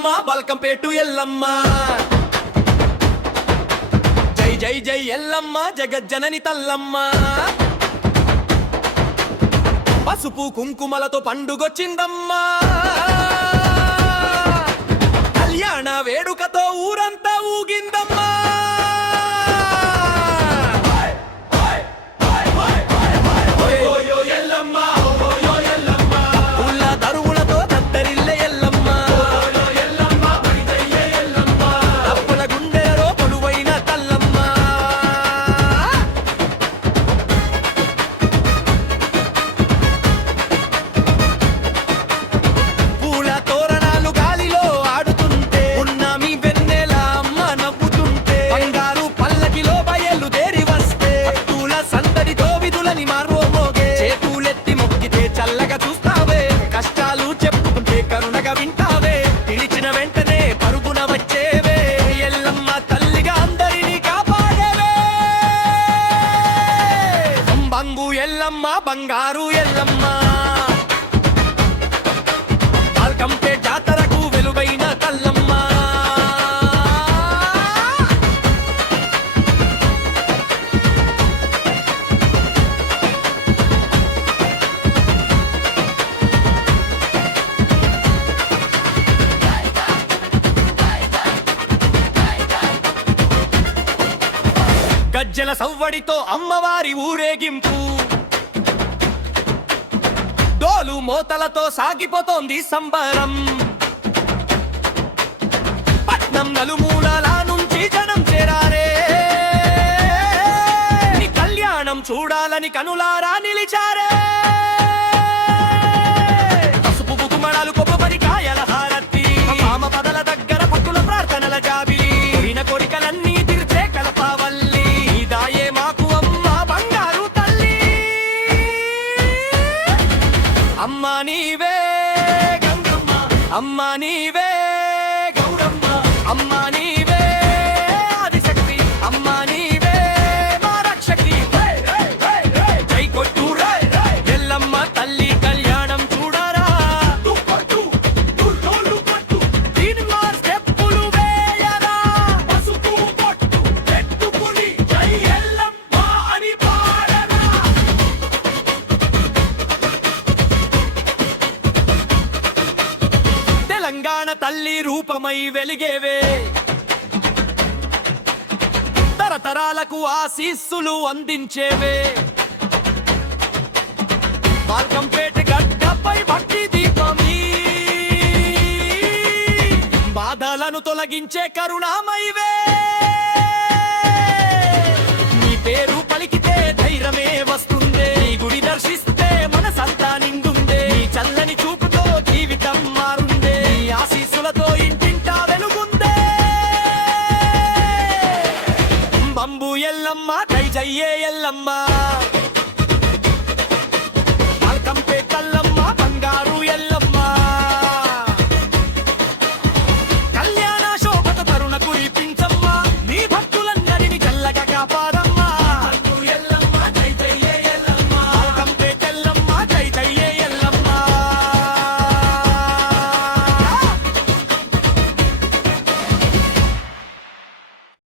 ఎల్లమ్మ బల్కంపేటు ఎల్లమ్మ జై జై జై ఎల్లమ్మ జగజ్జనని తల్లమ్మ పసుపు కుంకుమలతో పండుగొచ్చిందమ్మా కళ్యాణ వేడుకతో ఊరంతా ఊగిందమ్మా ఎల్లమ్మ బంగారు ఎల్లమ్మ బల్కంపేట్ జాతరకు వెలువైన తల్లమ్మ గజ్జల సవ్వడితో అమ్మవారి ఊరేగింపు డోలు మోతలతో సాగిపోతోంది సంబరం పట్నం నలుమూలల నుంచి జనం చేరారే నీ కళ్యాణం చూడాలని కనులారా నిలిచారే పసుపు బుకుమడాలు కొబ్బరికాయల హారతి మామ పదల దగ్గర భక్తుల ప్రార్థనల జాబిలి కోరిన కోరికలన్నీ తీర్చే కలపావల్లి ఇదాయే మాకు అమ్మ బంగారు తల్లి అమ్మా నీవే గంగమ్మ అమ్మా నీవే గౌరమ్మ అమ్మా నీవే ఆదిశక్తి అమ్మా నీవే మా రక్షకి జై కొట్టు ఎల్లమ్మ తల్లి కళ్యాణం చూడరా దీని మా స్టెప్పులు వేయరా పసుపు పొట్టు పెట్టుకుని జై ఎల్లమ్మ అని పాడరా తెలంగాణ తల్లి రూపమై వెలిగేవే తరతరాలకు ఆశీస్సులు అందించేవే బల్కంపేట గడ్డపై భక్తి దీపం బాధలను తొలగించే కరుణామయివే నీ పేరు పలికితే ధైర్యమే వస్తుంది నీ గుడి దర్శిస్తే మనసంతా నిండుందే నీ చల్లని చూపుతో జీవితం మారుందే నీ ఆశీస్సులతో ఇంటింటా వెలుగుందే బంబు ఎల్లమ్మ జై జయ్యే ఎల్లమ్మ